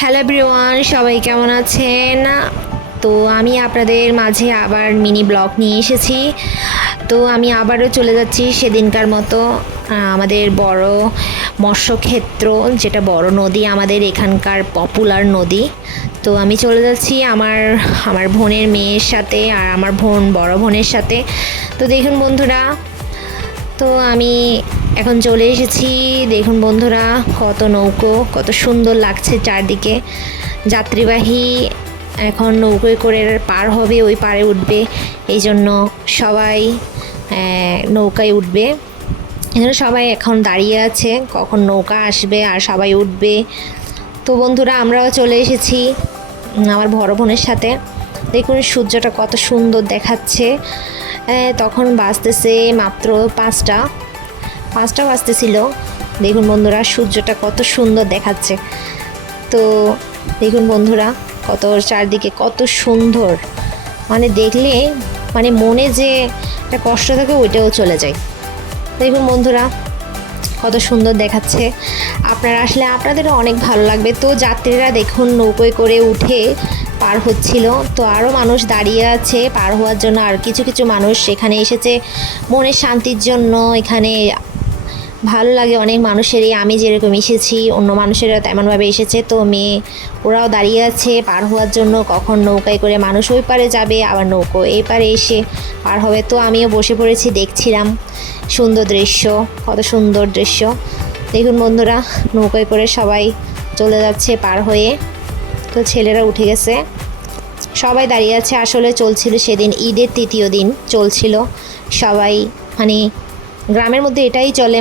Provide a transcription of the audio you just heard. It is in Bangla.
হ্যালো এভরিওয়ান, সবাই কেমন আছেন? তো আমি আপনাদের মাঝে আবার মিনি ব্লগ নিয়ে এসেছি। তো আমি আবারও চলে যাচ্ছি সেদিনকার মতো আমাদের বড় মৎস্যক্ষেত্র, যেটা বড় নদী, আমাদের এখানকার পপুলার নদী। তো আমি চলে যাচ্ছি আমার আমার বোনের মেয়ের সাথে আর আমার বড় বোনের সাথে। তো দেখুন বন্ধুরা, তো আমি এখন চলে এসেছি। দেখুন বন্ধুরা, কত নৌকো, কত সুন্দর লাগছে চারদিকে। যাত্রীবাহী এখন নৌকোয় করে পার হবে, ওই পারে উঠবে, এই জন্য সবাই নৌকায় উঠবে। এখানে সবাই এখন দাঁড়িয়ে আছে কখন নৌকা আসবে আর সবাই উঠবে। তো বন্ধুরা, আমরাও চলে এসেছি আমার বড় বোনের সাথে। দেখুন সূর্যটা কত সুন্দর দেখাচ্ছে। তখন বাজতেছে মাত্র পাঁচটা বাজতেছিল। দেখুন বন্ধুরা, সূর্যটা কত সুন্দর দেখাচ্ছে। তো দেখুন বন্ধুরা, কত চারদিকে কত সুন্দর, মানে দেখলে মানে মনে যে একটা কষ্ট থাকে ওইটাও চলে যায়। দেখুন বন্ধুরা, কত সুন্দর দেখাচ্ছে। আপনারা আসলে আপনাদেরও অনেক ভালো লাগবে। তো যাত্রীরা দেখুন নৌকোয় করে উঠে পার হচ্ছিল। তো আরও মানুষ দাঁড়িয়ে আছে পার হওয়ার জন্য। আর কিছু কিছু মানুষ এখানে এসেছে মনের শান্তির জন্য। এখানে ভালো লাগে অনেক মানুষেরই, আমি যেরকম এসেছি অন্য মানুষেরা তেমনভাবে এসেছে। তো মেয়ে ওরাও দাঁড়িয়ে আছে পার হওয়ার জন্য, কখন নৌকায় করে মানুষ ওই পারে যাবে, আবার নৌকো এই পারে এসে পার হবে। তো আমিও বসে পড়েছি, দেখছিলাম সুন্দর দৃশ্য, কত সুন্দর দৃশ্য। দেখুন বন্ধুরা, নৌকায় করে সবাই চলে যাচ্ছে পার হয়ে। তো ছেলেরা উঠে গেছে, সবাই দাঁড়িয়ে আছে। আসলে চলছিল সেদিন ঈদের তৃতীয় দিন চলছিল। সবাই মানে গ্রামের মধ্যে এটাই চলে।